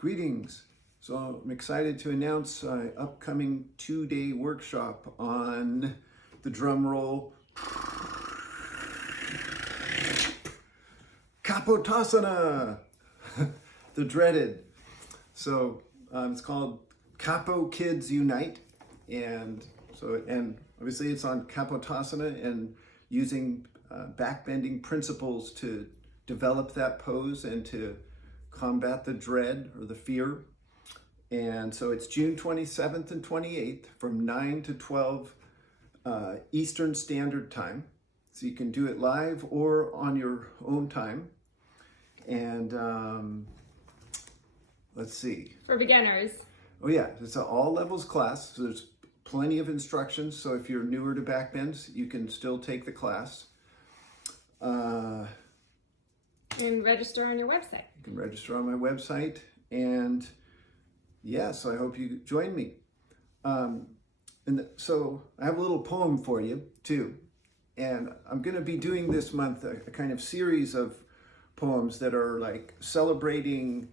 Greetings. So I'm excited to announce an upcoming 2-day workshop on the drum roll Kapotasana, the dreaded. So it's called Kapo Kids Unite, and obviously it's on Kapotasana and using backbending principles to develop that pose and to combat the dread or the fear. And so it's June 27th and 28th from 9 to 12 Eastern Standard Time. So you can do it live or on your own time. And let's see. For beginners. Oh yeah, it's an all levels class. So there's plenty of instructions. So if you're newer to backbends, you can still take the class. And register on your website. You can register on my website. And yes, I hope you join me. So I have a little poem for you too. And I'm going to be doing this month a kind of series of poems that are like celebrating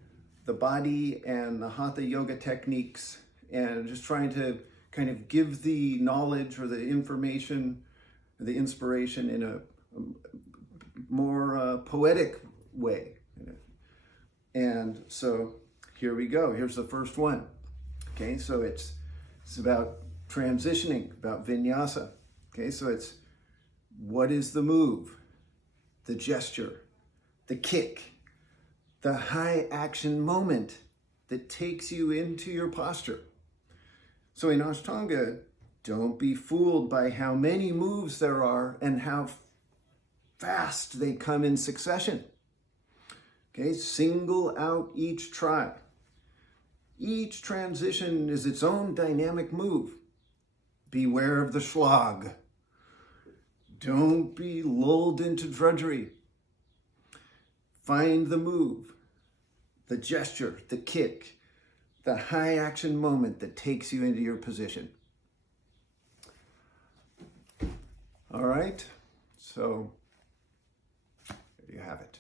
the body and the hatha yoga techniques and just trying to kind of give the knowledge or the information, or the inspiration in a more poetic way. And so here we go. Here's the first one. Okay, so it's about transitioning, about vinyasa. Okay, so it's what is the move, the gesture, the kick, the high action moment that takes you into your posture. So in Ashtanga, don't be fooled by how many moves there are and how fast they come in succession. Okay, single out each try. Each transition is its own dynamic move. Beware of the schlag. Don't be lulled into drudgery. Find the move, the gesture, the kick, the high action moment that takes you into your position. All right, so there you have it.